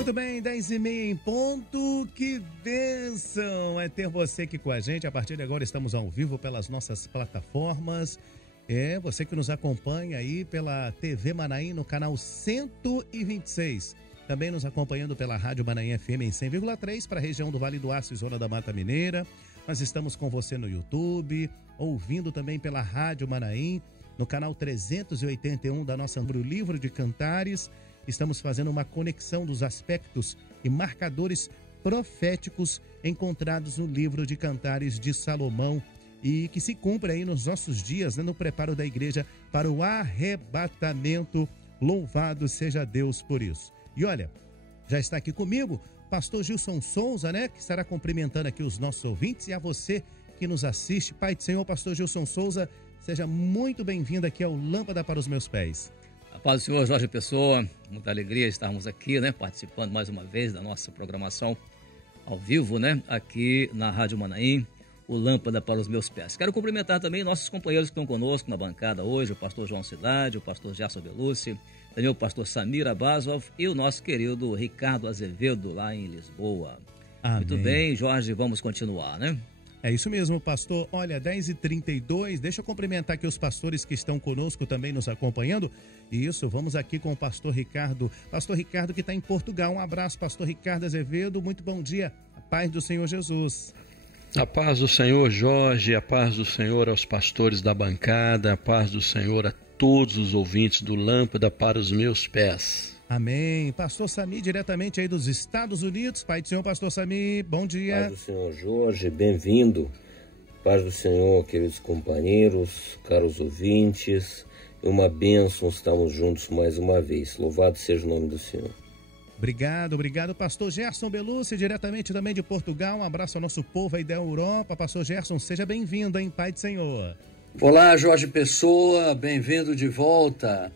Muito bem, 10h30 em ponto. Que bênção é ter você aqui com a gente. A partir de agora estamos ao vivo pelas nossas plataformas. Você que nos acompanha aí pela TV Manaim no canal 126. Também nos acompanhando pela Rádio Manaim FM em 100,3 para a região do Vale do Aço e Zona da Mata Mineira. Nós estamos com você no YouTube, ouvindo também pela Rádio Manaim, no canal 381 da nossa Livro de Cantares. Estamos fazendo uma conexão dos aspectos e marcadores proféticos encontrados no livro de Cantares de Salomão e que se cumpre aí nos nossos dias, né, no preparo da igreja para o arrebatamento. Louvado seja Deus por isso. E olha, já está aqui comigo pastor Gilson Souza, né, que estará cumprimentando aqui os nossos ouvintes e a você que nos assiste. Pai do Senhor, pastor Gilson Souza, seja muito bem-vindo aqui ao Lâmpada para os Meus Pés. A paz do Senhor, Jorge Pessoa, muita alegria estarmos aqui, né, participando mais uma vez da nossa programação ao vivo, né, aqui na Rádio Manaim, o Lâmpada para os Meus Pés. Quero cumprimentar também nossos companheiros que estão conosco na bancada hoje, o pastor João Cidade, o pastor Gerson Belucci, também o pastor Samir Abazov e o nosso querido Ricardo Azevedo, lá em Lisboa. Amém. Muito bem, Jorge, vamos continuar, né? É isso mesmo, pastor. Olha, 10h32, deixa eu cumprimentar aqui os pastores que estão conosco também nos acompanhando. Isso, vamos aqui com o pastor Ricardo. Pastor Ricardo que está em Portugal. Um abraço, pastor Ricardo Azevedo. Muito bom dia. A paz do Senhor Jesus. A paz do Senhor, Jorge, a paz do Senhor aos pastores da bancada, a paz do Senhor a todos os ouvintes do Lâmpada para os Meus Pés. Amém. Pastor Sami, diretamente aí dos Estados Unidos. Pai do Senhor, pastor Sami, bom dia. Paz do Senhor, Jorge, bem-vindo. Paz do Senhor, queridos companheiros, caros ouvintes. Uma bênção, estamos juntos mais uma vez. Louvado seja o nome do Senhor. Obrigado, pastor Gerson Belucci, diretamente também de Portugal. Um abraço ao nosso povo aí da Europa. Pastor Gerson, seja bem-vindo, hein? Pai do Senhor. Olá, Jorge Pessoa, bem-vindo de volta.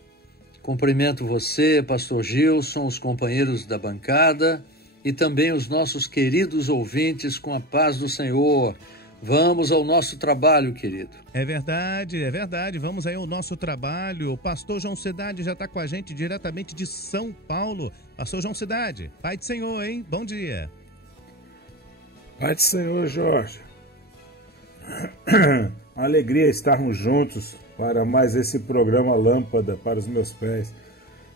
Cumprimento você, pastor Gilson, os companheiros da bancada e também os nossos queridos ouvintes com a paz do Senhor. Vamos ao nosso trabalho, querido. É verdade. Vamos aí ao nosso trabalho. O pastor João Cidade já está com a gente diretamente de São Paulo. Pastor João Cidade, Pai do Senhor, hein? Bom dia. Pai do Senhor, Jorge. Uma alegria estarmos juntos para mais esse programa Lâmpada para os Meus Pés.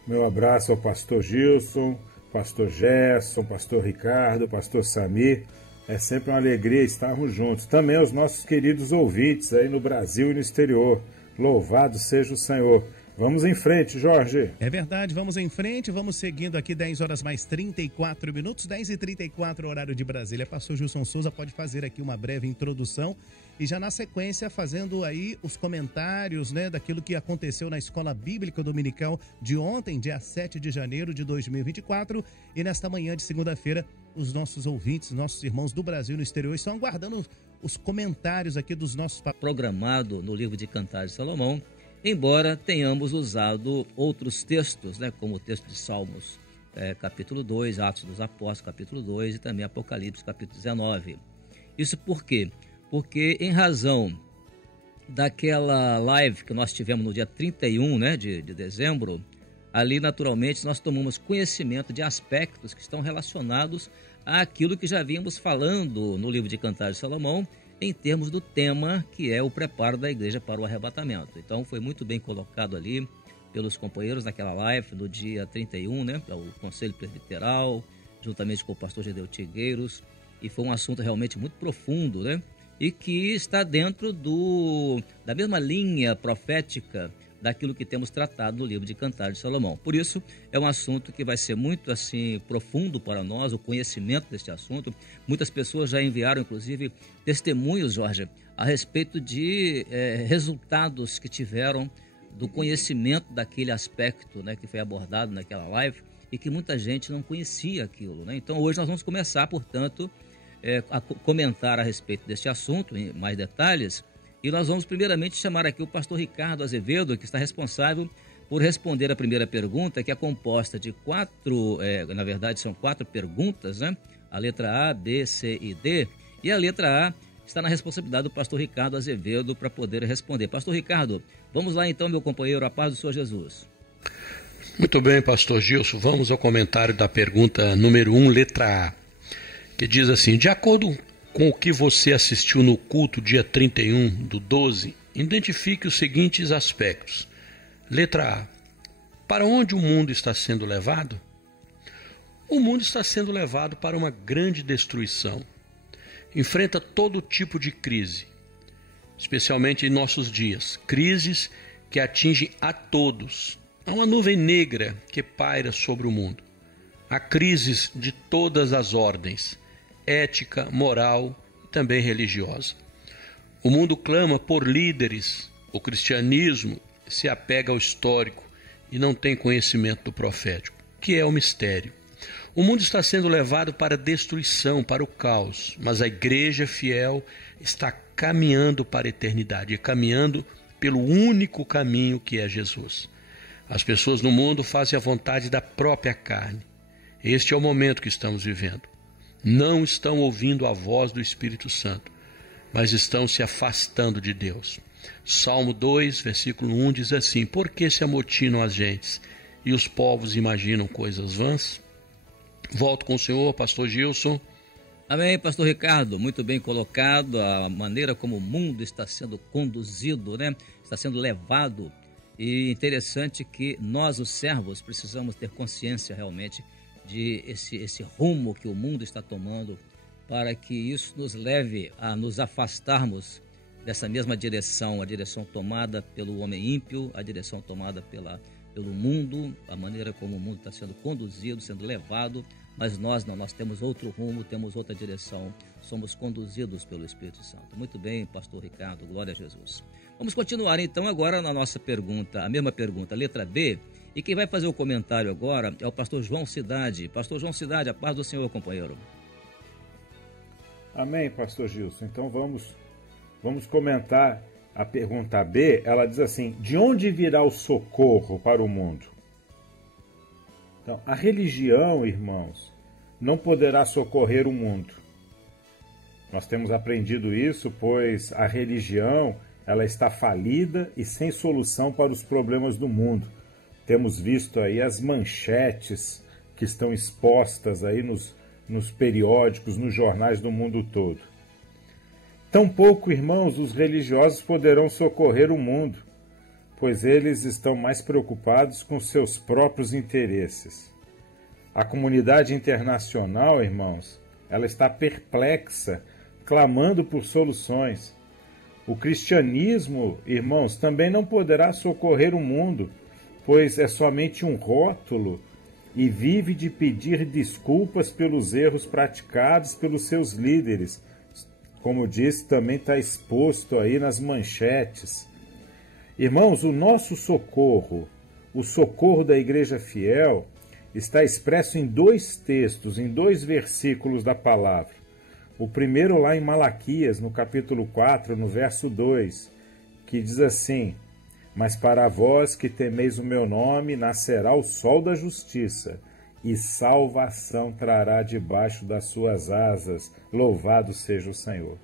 Meu abraço ao pastor Gilson, pastor Gerson, pastor Ricardo, pastor Samir. É sempre uma alegria estarmos juntos. Também aos nossos queridos ouvintes aí no Brasil e no exterior. Louvado seja o Senhor. Vamos em frente, Jorge. É verdade, vamos em frente, vamos seguindo aqui 10 horas mais 34 minutos, 10h34 horário de Brasília. Pastor Gilson Souza pode fazer aqui uma breve introdução e já na sequência fazendo aí os comentários, né, daquilo que aconteceu na Escola Bíblica Dominical de ontem, dia 7 de janeiro de 2024, e nesta manhã de segunda-feira os nossos ouvintes, nossos irmãos do Brasil e no exterior estão aguardando os comentários aqui dos nossos... Programado no livro de Cantares de Salomão, embora tenhamos usado outros textos, né, como o texto de Salmos, capítulo 2, Atos dos Apóstolos, capítulo 2 e também Apocalipse, capítulo 19. Isso por quê? Porque em razão daquela live que nós tivemos no dia 31, né, de dezembro, ali naturalmente nós tomamos conhecimento de aspectos que estão relacionados àquilo que já vínhamos falando no livro de Cantares de Salomão, em termos do tema que é o preparo da igreja para o arrebatamento. Então foi muito bem colocado ali pelos companheiros naquela live do dia 31, né, o Conselho Presbiteral, juntamente com o pastor Gedeu Tigueiros, e foi um assunto realmente muito profundo, né, e que está dentro da mesma linha profética daquilo que temos tratado no livro de Cantares de Salomão. Por isso, é um assunto que vai ser muito assim profundo para nós, o conhecimento deste assunto. Muitas pessoas já enviaram, inclusive, testemunhos, Jorge, a respeito de resultados que tiveram do conhecimento daquele aspecto, né, que foi abordado naquela live e que muita gente não conhecia aquilo, né? Então, hoje nós vamos começar, portanto, a comentar a respeito deste assunto, em mais detalhes, e nós vamos primeiramente chamar aqui o pastor Ricardo Azevedo, que está responsável por responder a primeira pergunta, que é composta de na verdade são 4 perguntas, né? A letra A, B, C e D, e a letra A está na responsabilidade do pastor Ricardo Azevedo para poder responder. Pastor Ricardo, vamos lá então, meu companheiro, a paz do Senhor Jesus. Muito bem, pastor Gilson. Vamos ao comentário da pergunta número 1, letra A, que diz assim: de acordo com o que você assistiu no culto dia 31/12, identifique os seguintes aspectos. Letra A: para onde o mundo está sendo levado? O mundo está sendo levado para uma grande destruição. Enfrenta todo tipo de crise, especialmente em nossos dias, crises que atingem a todos. Há uma nuvem negra que paira sobre o mundo. Há crises de todas as ordens, ética, moral e também religiosa. O mundo clama por líderes. O cristianismo se apega ao histórico e não tem conhecimento do profético, que é o mistério. O mundo está sendo levado para a destruição, para o caos, mas a igreja fiel está caminhando para a eternidade, caminhando pelo único caminho que é Jesus. As pessoas no mundo fazem a vontade da própria carne. Este é o momento que estamos vivendo. Não estão ouvindo a voz do Espírito Santo, mas estão se afastando de Deus. Salmo 2, versículo 1 diz assim: por que se amotinam as gentes e os povos imaginam coisas vãs? Volto com o senhor, pastor Gilson. Amém, pastor Ricardo, muito bem colocado, a maneira como o mundo está sendo conduzido, né? Está sendo levado. E interessante que nós, os servos, precisamos ter consciência realmente de esse rumo que o mundo está tomando, para que isso nos leve a nos afastarmos dessa mesma direção, a direção tomada pelo homem ímpio, a direção tomada pelo mundo, a maneira como o mundo está sendo conduzido, sendo levado, mas nós não, nós temos outro rumo, temos outra direção, somos conduzidos pelo Espírito Santo. Muito bem, pastor Ricardo, glória a Jesus. Vamos continuar então agora na nossa pergunta, a mesma pergunta, letra B, e quem vai fazer o comentário agora é o pastor João Cidade. Pastor João Cidade, a paz do Senhor, companheiro. Amém, pastor Gilson. Então vamos comentar a pergunta B. Ela diz assim: de onde virá o socorro para o mundo? Então, a religião, irmãos, não poderá socorrer o mundo. Nós temos aprendido isso, pois a religião, ela está falida e sem solução para os problemas do mundo. Temos visto aí as manchetes que estão expostas aí nos periódicos, nos jornais do mundo todo. Tampouco, irmãos, os religiosos poderão socorrer o mundo, pois eles estão mais preocupados com seus próprios interesses. A comunidade internacional, irmãos, ela está perplexa, clamando por soluções. O cristianismo, irmãos, também não poderá socorrer o mundo, pois é somente um rótulo e vive de pedir desculpas pelos erros praticados pelos seus líderes. Como disse, também está exposto aí nas manchetes. Irmãos, o nosso socorro, o socorro da Igreja Fiel, está expresso em 2 textos, em 2 versículos da palavra. O primeiro lá em Malaquias, no capítulo 4, no verso 2, que diz assim: mas para vós que temeis o meu nome, nascerá o sol da justiça, e salvação trará debaixo das suas asas. Louvado seja o Senhor.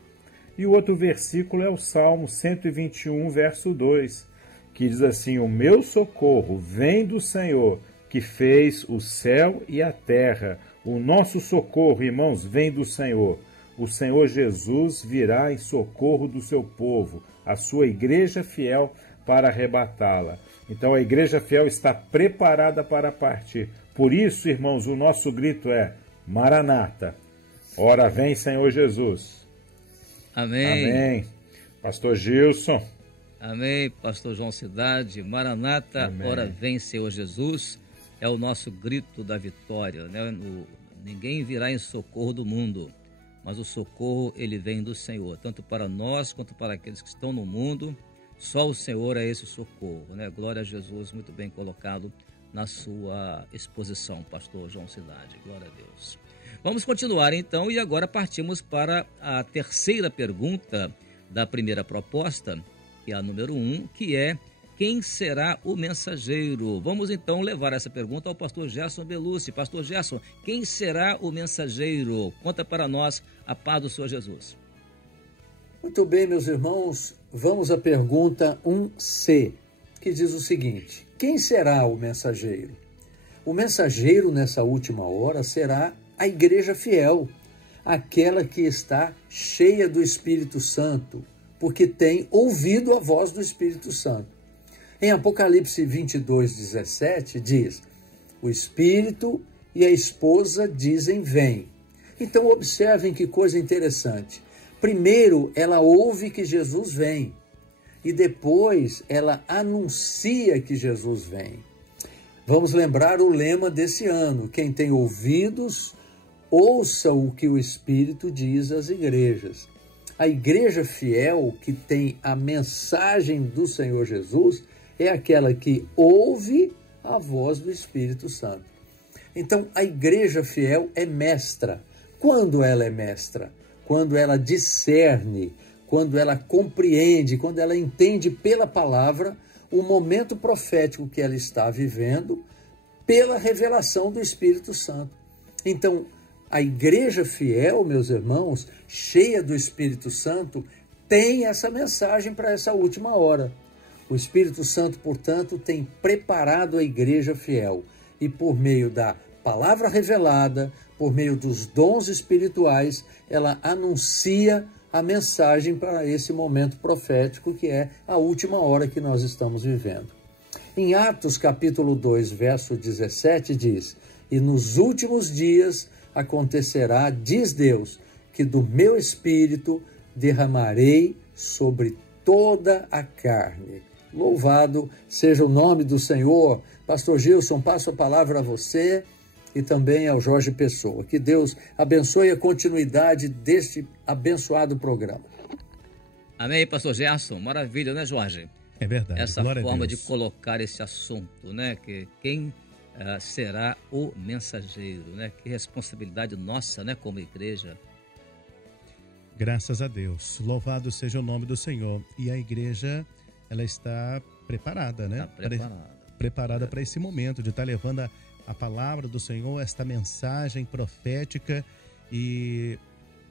E o outro versículo é o Salmo 121, verso 2, que diz assim: o meu socorro vem do Senhor, que fez o céu e a terra. O nosso socorro, irmãos, vem do Senhor. O Senhor Jesus virá em socorro do seu povo, a sua igreja fiel, para arrebatá-la. Então a igreja fiel está preparada para partir. Por isso, irmãos, o nosso grito é: Maranata, ora vem, Senhor Jesus. Amém. Amém. Pastor Gilson. Amém, pastor João Cidade. Maranata, Amém. Ora vem, Senhor Jesus. É o nosso grito da vitória, né? Ninguém virá em socorro do mundo, mas o socorro, ele vem do Senhor, tanto para nós quanto para aqueles que estão no mundo. Só o Senhor é esse socorro, né? Glória a Jesus, muito bem colocado na sua exposição, pastor João Cidade. Glória a Deus. Vamos continuar então, e agora partimos para a terceira pergunta da primeira proposta, que é a número 1, que é: quem será o mensageiro? Vamos então levar essa pergunta ao pastor Gerson Belucci. Pastor Gerson, quem será o mensageiro? Conta para nós, a paz do Senhor Jesus. Muito bem, meus irmãos, vamos à pergunta 1C, que diz o seguinte: quem será o mensageiro? O mensageiro nessa última hora será a igreja fiel, aquela que está cheia do Espírito Santo, porque tem ouvido a voz do Espírito Santo. Em Apocalipse 22:17 diz: o Espírito e a esposa dizem vem. Então observem que coisa interessante. Primeiro ela ouve que Jesus vem e depois ela anuncia que Jesus vem. Vamos lembrar o lema desse ano: quem tem ouvidos, ouça o que o Espírito diz às igrejas. A igreja fiel, que tem a mensagem do Senhor Jesus, é aquela que ouve a voz do Espírito Santo. Então, a igreja fiel é mestra. Quando ela é mestra? Quando ela discerne, quando ela compreende, quando ela entende pela palavra o momento profético que ela está vivendo, pela revelação do Espírito Santo. Então, a igreja fiel, meus irmãos, cheia do Espírito Santo, tem essa mensagem para essa última hora. O Espírito Santo, portanto, tem preparado a igreja fiel e por meio da palavra revelada, por meio dos dons espirituais, ela anuncia a mensagem para esse momento profético que é a última hora que nós estamos vivendo. Em Atos capítulo 2, verso 17 diz: e nos últimos dias acontecerá, diz Deus, que do meu espírito derramarei sobre toda a carne. Louvado seja o nome do Senhor. Pastor Gilson, passo a palavra a você e também ao Jorge Pessoa. Que Deus abençoe a continuidade deste abençoado programa. Amém, pastor Gerson. Maravilha, né, Jorge? É verdade. Essa forma de colocar esse assunto, né? Que quem será o mensageiro, né? Que responsabilidade nossa, né, como igreja. Graças a Deus. Louvado seja o nome do Senhor. E a igreja, ela está preparada, né? Está preparada para esse momento de estar levando a palavra do Senhor, esta mensagem profética, e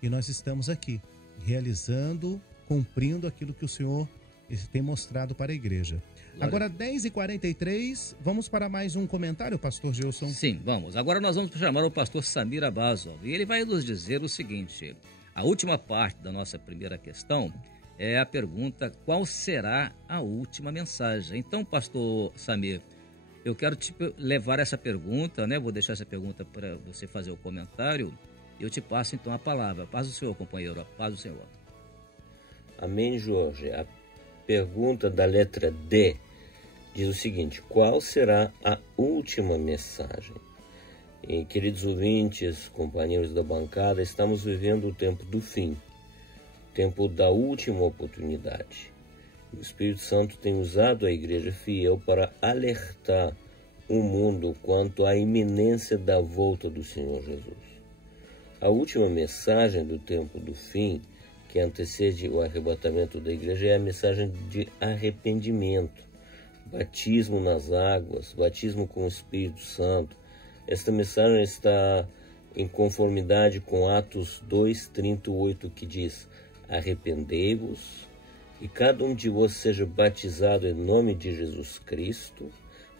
nós estamos aqui realizando, cumprindo aquilo que o Senhor tem mostrado para a igreja. Agora, 10h43, vamos para mais um comentário, pastor Gilson? Sim, vamos. Agora nós vamos chamar o pastor Samir Abazov, e ele vai nos dizer o seguinte: a última parte da nossa primeira questão é a pergunta: qual será a última mensagem? Então, pastor Samir, eu quero te levar essa pergunta, né? Vou deixar essa pergunta para você fazer o comentário. Eu te passo então a palavra. Paz do Senhor, companheiro. A paz do Senhor. Amém, Jorge. A pergunta da letra D diz o seguinte: qual será a última mensagem? E, queridos ouvintes, companheiros da bancada, estamos vivendo o tempo do fim, tempo da última oportunidade. O Espírito Santo tem usado a igreja fiel para alertar o mundo quanto à iminência da volta do Senhor Jesus. A última mensagem do tempo do fim, que antecede o arrebatamento da igreja, é a mensagem de arrependimento, batismo nas águas, batismo com o Espírito Santo. Esta mensagem está em conformidade com Atos 2:38, que diz: arrependei-vos e cada um de vós seja batizado em nome de Jesus Cristo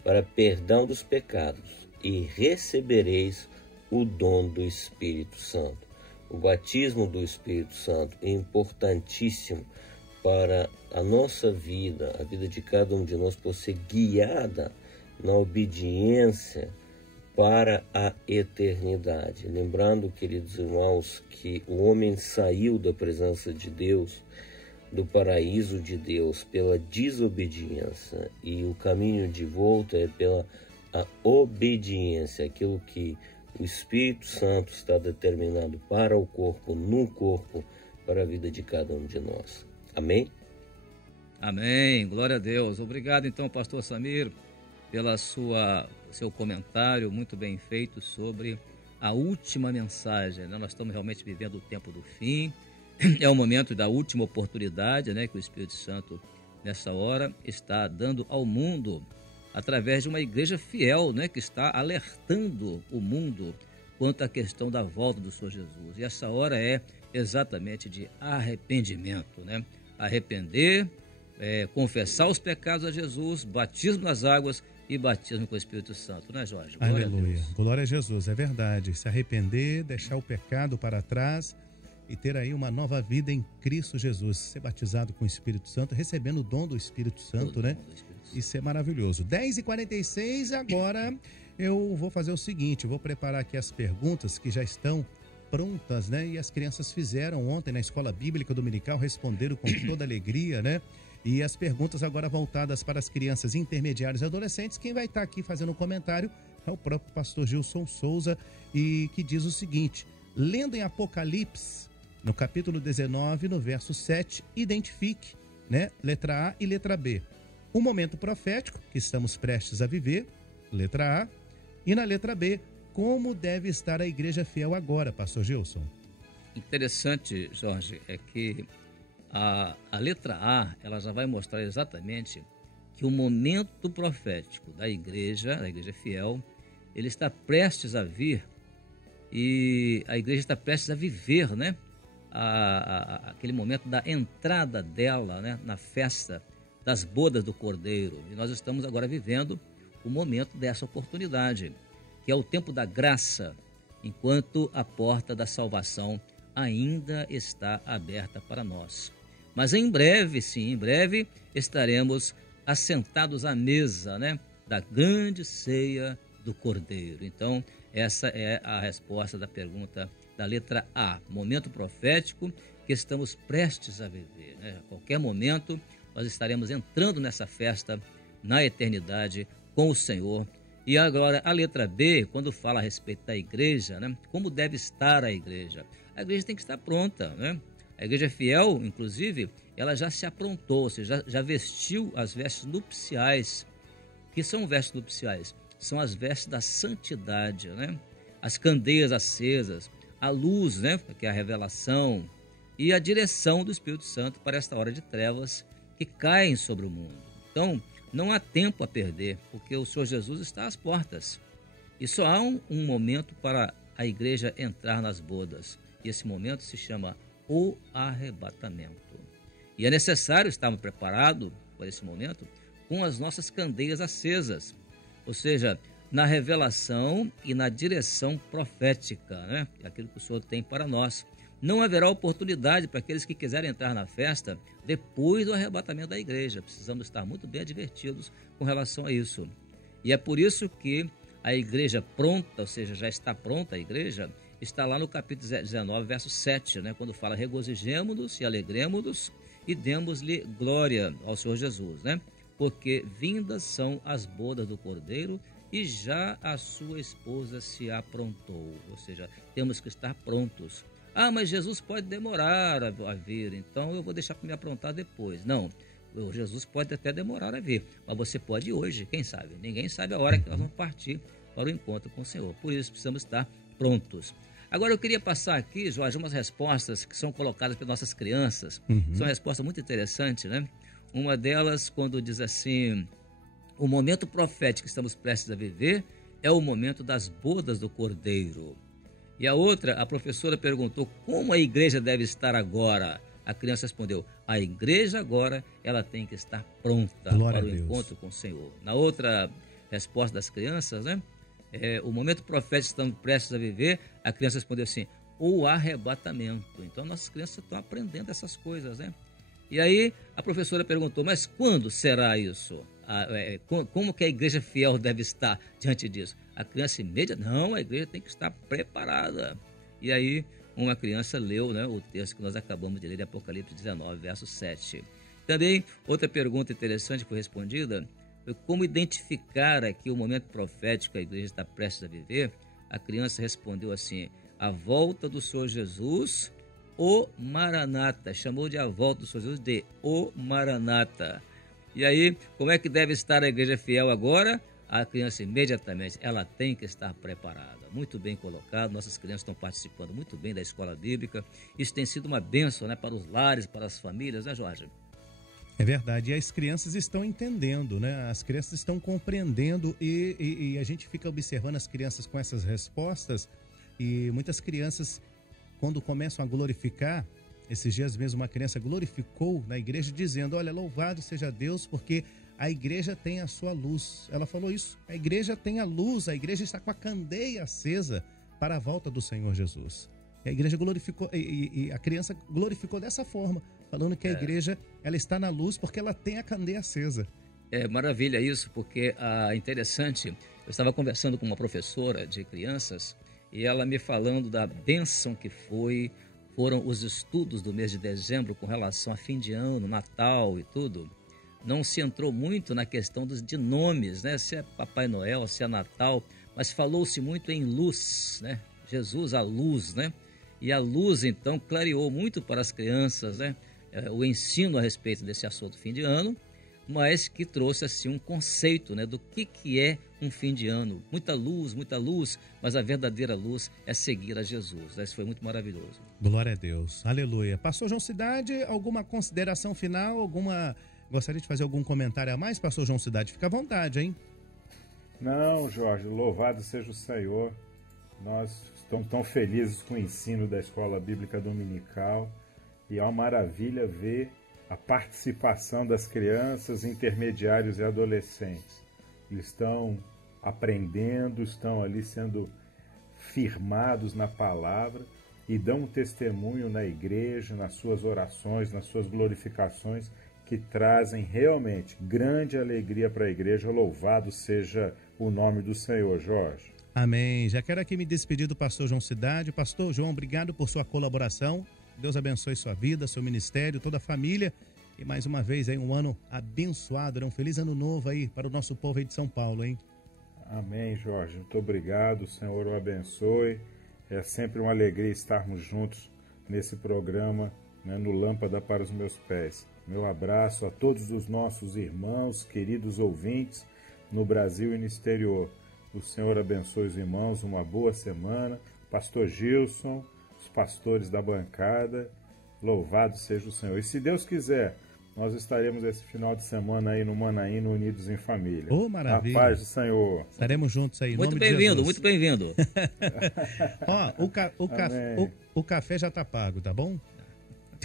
para perdão dos pecados, e recebereis o dom do Espírito Santo. O batismo do Espírito Santo é importantíssimo para a nossa vida, a vida de cada um de nós, por ser guiada na obediência para a eternidade. Lembrando, queridos irmãos, que o homem saiu da presença de Deus, do paraíso de Deus, pela desobediência, e o caminho de volta é pela a obediência, aquilo que o Espírito Santo está determinado para o corpo, no corpo, para a vida de cada um de nós. Amém? Amém, glória a Deus. Obrigado então, pastor Samir, pela seu comentário muito bem feito sobre a última mensagem, né? Nós estamos realmente vivendo o tempo do fim, é o momento da última oportunidade, né, que o Espírito Santo, nessa hora, está dando ao mundo, através de uma igreja fiel, né, que está alertando o mundo quanto à questão da volta do Senhor Jesus. E essa hora é exatamente de arrependimento, né? Arrepender, confessar os pecados a Jesus, batismo nas águas e batismo com o Espírito Santo, né, Jorge? Glória Aleluia. Glória a Jesus, é verdade. Se arrepender, deixar o pecado para trás e ter aí uma nova vida em Cristo Jesus. Ser batizado com o Espírito Santo, recebendo o dom do Espírito Santo, né? Isso é maravilhoso. 10h46, agora eu vou fazer o seguinte, vou preparar aqui as perguntas que já estão prontas, né? E as crianças fizeram ontem na Escola Bíblica Dominical, responderam com toda alegria, né? E as perguntas agora voltadas para as crianças intermediárias e adolescentes. Quem vai estar aqui fazendo um comentário é o próprio pastor Gilson Souza, e que diz o seguinte: lendo em Apocalipse, no capítulo 19, no verso 7, identifique, né, letra A e letra B, o momento profético que estamos prestes a viver, letra A, e na letra B, como deve estar a igreja fiel agora, pastor Gilson. Interessante, Jorge, é que a letra A, ela já vai mostrar exatamente que o momento profético da igreja fiel, ele está prestes a vir, e a igreja está prestes a viver, né? Aquele momento da entrada dela, né, na festa das bodas do Cordeiro. E nós estamos agora vivendo o momento dessa oportunidade, que é o tempo da graça, enquanto a porta da salvação ainda está aberta para nós. Mas em breve, sim, em breve, estaremos assentados à mesa, né, da grande ceia do Cordeiro. Então, essa é a resposta da pergunta da letra A, momento profético que estamos prestes a viver, né? A qualquer momento nós estaremos entrando nessa festa na eternidade com o Senhor. E agora a letra B, quando fala a respeito da igreja, né? Como deve estar a igreja? A igreja tem que estar pronta, né? A igreja fiel, inclusive, ela já se aprontou, ou seja, já vestiu as vestes nupciais. Que são vestes nupciais? São as vestes da santidade, né? As candeias acesas, a luz, né, que é a revelação, e a direção do Espírito Santo para esta hora de trevas que caem sobre o mundo. Então, não há tempo a perder, porque o Senhor Jesus está às portas. E só há um momento para a igreja entrar nas bodas. E esse momento se chama o arrebatamento. E é necessário estarmos preparados para esse momento com as nossas candeias acesas. Ou seja, na revelação e na direção profética, né? Aquilo que o Senhor tem para nós. Não haverá oportunidade para aqueles que quiserem entrar na festa depois do arrebatamento da igreja. Precisamos estar muito bem advertidos com relação a isso. E é por isso que a igreja pronta, ou seja, já está pronta a igreja, está lá no capítulo 19, verso 7, né? Quando fala: regozijemo-nos e alegremo-nos e demos-lhe glória ao Senhor Jesus, né? Porque vindas são as bodas do Cordeiro e já a sua esposa se aprontou. Ou seja, temos que estar prontos. Ah, mas Jesus pode demorar a vir, então eu vou deixar para me aprontar depois. Não, Jesus pode até demorar a vir, mas você pode ir hoje, quem sabe? Ninguém sabe a hora que nós vamos partir para o encontro com o Senhor. Por isso precisamos estar prontos. Agora eu queria passar aqui, Jorge, umas respostas que são colocadas pelas nossas crianças. São respostas muito interessantes, né? Uma delas, quando diz assim: o momento profético que estamos prestes a viver é o momento das bodas do Cordeiro. E a outra, a professora perguntou como a igreja deve estar agora. A criança respondeu: a igreja agora, ela tem que estar pronta para o encontro com o Senhor. Na outra resposta das crianças, né? O momento profético que estamos prestes a viver, a criança respondeu assim: o arrebatamento. Então, nossas crianças estão aprendendo essas coisas, né? E aí, a professora perguntou: mas quando será isso? Como que a igreja fiel deve estar diante disso? A criança não, a igreja tem que estar preparada. E aí, uma criança leu, né, o texto que nós acabamos de ler de Apocalipse 19, verso 7. Também, outra pergunta interessante foi respondida: foi como identificar aqui o momento profético que a igreja está prestes a viver. A criança respondeu assim: a volta do Senhor Jesus, o Maranata. Chamou de a volta do Senhor Jesus de o Maranata. E aí, como é que deve estar a igreja fiel agora? A criança imediatamente, ela tem que estar preparada. Muito bem colocado, nossas crianças estão participando muito bem da escola bíblica. Isso tem sido uma bênção, né, para os lares, para as famílias, né, Jorge? É verdade, e as crianças estão entendendo, né? As crianças estão compreendendo e a gente fica observando as crianças com essas respostas, e muitas crianças, quando começam a glorificar, esses dias mesmo uma criança glorificou na igreja dizendo: olha, louvado seja Deus, porque a igreja tem a sua luz. Ela falou isso. A igreja tem a luz, a igreja está com a candeia acesa para a volta do Senhor Jesus. E a igreja glorificou, e a criança glorificou dessa forma, falando que a igreja ela está na luz porque ela tem a candeia acesa. É maravilha isso, porque interessante, eu estava conversando com uma professora de crianças e ela me falando da bênção que foram os estudos do mês de dezembro com relação a fim de ano, Natal e tudo. Não se entrou muito na questão de nomes, né? Se é Papai Noel, se é Natal, mas falou-se muito em luz, né? Jesus, a luz, né? E a luz, então, clareou muito para as crianças, né? O ensino a respeito desse assunto fim de ano, mas que trouxe, assim, um conceito, né? Do que é um fim de ano. Muita luz, mas a verdadeira luz é seguir a Jesus, né? Isso foi muito maravilhoso. Glória a Deus. Aleluia. Pastor João Cidade, alguma consideração final? Gostaria de fazer algum comentário a mais, Pastor João Cidade? Fica à vontade, hein? Não, Jorge, louvado seja o Senhor. Nós estamos tão felizes com o ensino da Escola Bíblica Dominical e é uma maravilha ver a participação das crianças, intermediários e adolescentes. Eles estão aprendendo, estão ali sendo firmados na palavra e dão um testemunho na igreja, nas suas orações, nas suas glorificações, que trazem realmente grande alegria para a igreja. Louvado seja o nome do Senhor, Jorge. Amém. Já quero aqui me despedir do pastor João Cidade. Pastor João, obrigado por sua colaboração. Deus abençoe sua vida, seu ministério, toda a família. E mais uma vez aí um ano abençoado, um feliz ano novo aí para o nosso povo aí de São Paulo, hein? Amém, Jorge. Muito obrigado. O Senhor o abençoe. É sempre uma alegria estarmos juntos nesse programa, né, no Lâmpada para os Meus Pés. Meu abraço a todos os nossos irmãos, queridos ouvintes no Brasil e no exterior. O Senhor abençoe os irmãos, uma boa semana. Pastor Gilson, os pastores da bancada, louvado seja o Senhor. E se Deus quiser, nós estaremos esse final de semana aí no Manaína, unidos em família. Oh, maravilha. A paz do Senhor. Estaremos juntos aí. Muito bem-vindo, muito bem-vindo. Ó, o café já está pago, tá bom?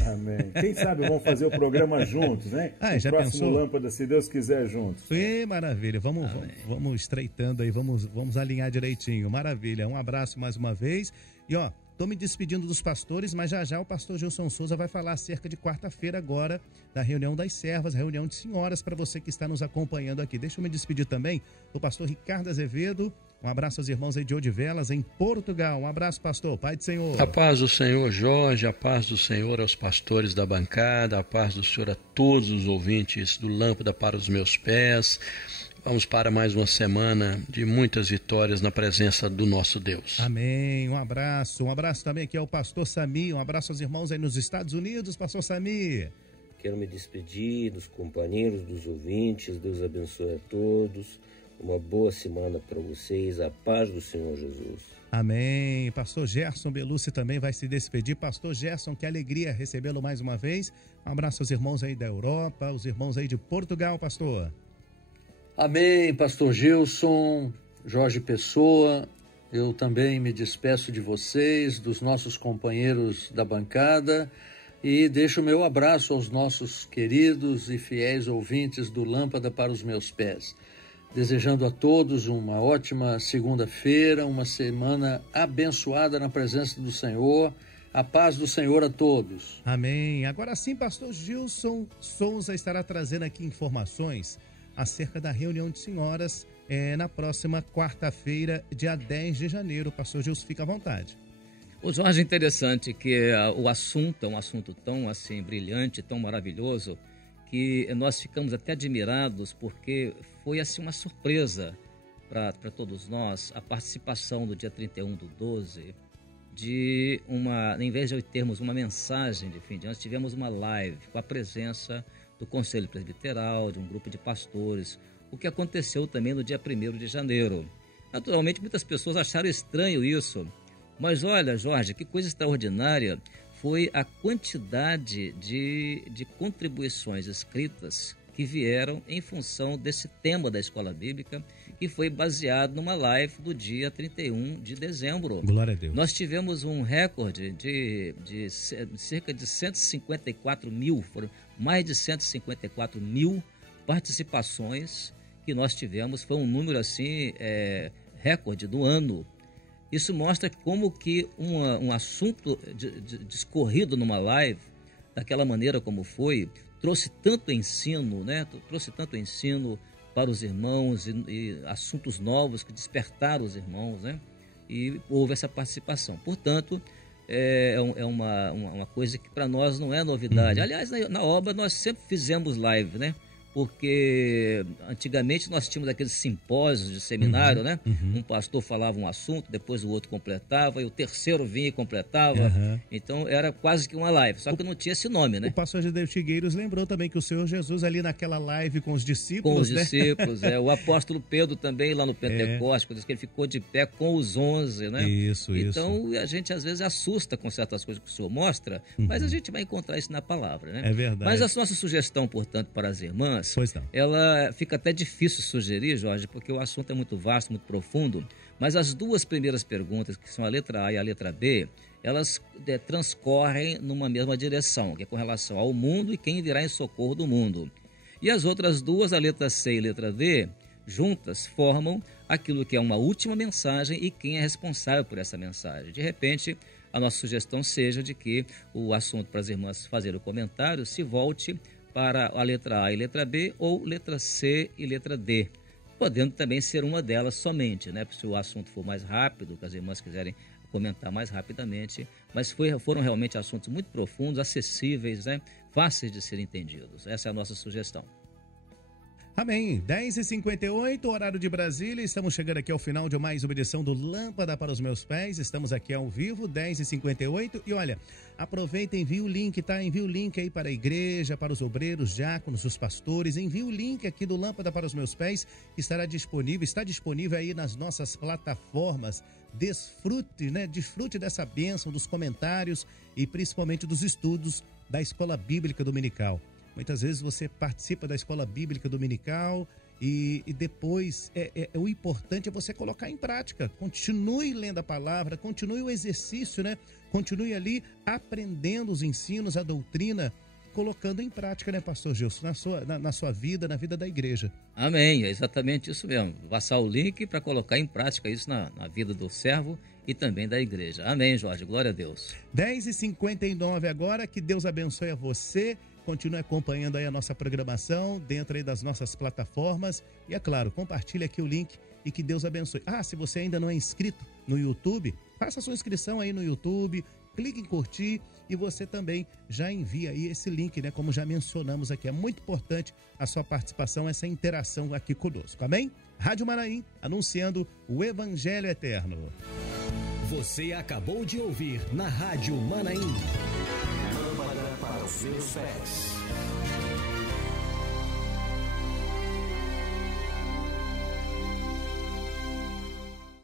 Amém. Quem sabe vamos fazer o programa juntos, né? Já próximo pensou? Lâmpada, se Deus quiser, juntos. Maravilha. Vamos estreitando aí, vamos alinhar direitinho. Maravilha. Um abraço mais uma vez. E tô me despedindo dos pastores, mas já o pastor Gilson Souza vai falar acerca de quarta-feira agora, da reunião das servas, reunião de senhoras, para você que está nos acompanhando aqui. Deixa eu me despedir também do pastor Ricardo Azevedo. Um abraço aos irmãos aí de Odivelas, em Portugal. Um abraço, pastor. Pai do Senhor. A paz do Senhor, Jorge, a paz do Senhor aos pastores da bancada, a paz do Senhor a todos os ouvintes do Lâmpada para os Meus Pés. Vamos para mais uma semana de muitas vitórias na presença do nosso Deus. Amém. Um abraço também aqui ao pastor Sami. Um abraço aos irmãos aí nos Estados Unidos, pastor Sami. Quero me despedir dos companheiros, dos ouvintes. Deus abençoe a todos. Uma boa semana para vocês, a paz do Senhor Jesus. Amém. Pastor Gerson Belucci também vai se despedir. Pastor Gerson, que alegria recebê-lo mais uma vez. Um abraço aos irmãos aí da Europa, os irmãos aí de Portugal, pastor. Amém, pastor Gilson, Jorge Pessoa. Eu também me despeço de vocês, dos nossos companheiros da bancada, e deixo o meu abraço aos nossos queridos e fiéis ouvintes do Lâmpada para os Meus Pés. Desejando a todos uma ótima segunda-feira, uma semana abençoada na presença do Senhor. A paz do Senhor a todos. Amém. Agora sim, pastor Gilson Souza estará trazendo aqui informações acerca da reunião de senhoras na próxima quarta-feira, dia 10 de janeiro. Pastor Gilson, fica à vontade. O Jorge, interessante que o assunto é um assunto tão assim brilhante, tão maravilhoso, que nós ficamos até admirados, porque foi assim uma surpresa para todos nós a participação do dia 31/12 de em vez de termos uma mensagem de fim de ano, nós tivemos uma live com a presença do Conselho Presbiteral, de um grupo de pastores, o que aconteceu também no dia 1º de janeiro. Naturalmente, muitas pessoas acharam estranho isso, mas olha, Jorge, que coisa extraordinária foi a quantidade de contribuições escritas que vieram em função desse tema da Escola Bíblica, que foi baseado numa live do dia 31 de dezembro. Glória a Deus. Nós tivemos um recorde de cerca de 154 mil, foram mais de 154 mil participações que nós tivemos, foi um número assim, recorde do ano. Isso mostra como que um assunto discorrido numa live, daquela maneira como foi, trouxe tanto ensino, né? Trouxe tanto ensino para os irmãos e assuntos novos que despertaram os irmãos, né? E houve essa participação. Portanto, é uma coisa que para nós não é novidade. Aliás, na obra nós sempre fizemos live, né? Porque antigamente nós tínhamos aqueles simpósios de seminário, né? Um pastor falava um assunto, depois o outro completava, e o terceiro vinha e completava. Então era quase que uma live, só que não tinha esse nome, né? O pastor Gideon Figueiros lembrou também que o Senhor Jesus ali naquela live com os discípulos, com os discípulos, o apóstolo Pedro também lá no Pentecostes, diz que ele ficou de pé com os 11, né? Isso. Então a gente às vezes assusta com certas coisas que o Senhor mostra, mas a gente vai encontrar isso na palavra, né? É verdade. Mas a nossa sugestão, portanto, para as irmãs, ela fica até difícil sugerir, Jorge, porque o assunto é muito vasto, muito profundo, mas as duas primeiras perguntas, que são a letra A e a letra B, elas transcorrem numa mesma direção, que é com relação ao mundo e quem virá em socorro do mundo. E as outras duas, a letra C e a letra D, juntas formam aquilo que é uma última mensagem e quem é responsável por essa mensagem. De repente, a nossa sugestão seja de que o assunto para as irmãs fazerem o comentário se volte para a letra A e letra B ou letra C e letra D, podendo também ser uma delas somente, né? Se o assunto for mais rápido, que as irmãs quiserem comentar mais rapidamente, mas foram realmente assuntos muito profundos, acessíveis, né? Fáceis de serem entendidos. Essa é a nossa sugestão. Amém. 10h58, horário de Brasília. Estamos chegando aqui ao final de mais uma edição do Lâmpada para os Meus Pés. Estamos aqui ao vivo, 10h58. E olha, aproveita e envia o link, tá? Envia o link aí para a igreja, para os obreiros, diáconos, os pastores. Envia o link aqui do Lâmpada para os Meus Pés, que está disponível aí nas nossas plataformas. Desfrute, né? Desfrute dessa bênção, dos comentários e principalmente dos estudos da Escola Bíblica Dominical. Muitas vezes você participa da Escola Bíblica Dominical e depois o importante é você colocar em prática. Continue lendo a palavra, continue o exercício, né? Continue ali aprendendo os ensinos, a doutrina, colocando em prática, né, pastor Gilson, na sua vida, na vida da igreja. Amém, é exatamente isso mesmo. Passar o link para colocar em prática isso na vida do servo e também da igreja. Amém, Jorge, glória a Deus. 10h59 agora, que Deus abençoe a você. Continue acompanhando aí a nossa programação dentro aí das nossas plataformas. E é claro, compartilhe aqui o link e que Deus abençoe. Se você ainda não é inscrito no YouTube, faça a sua inscrição aí no YouTube, clique em curtir e você também já envia aí esse link, né? Como já mencionamos aqui, é muito importante a sua participação, essa interação aqui conosco, amém? Rádio Manaim, anunciando o Evangelho Eterno. Você acabou de ouvir na Rádio Manaim. Lâmpada para os seus pés.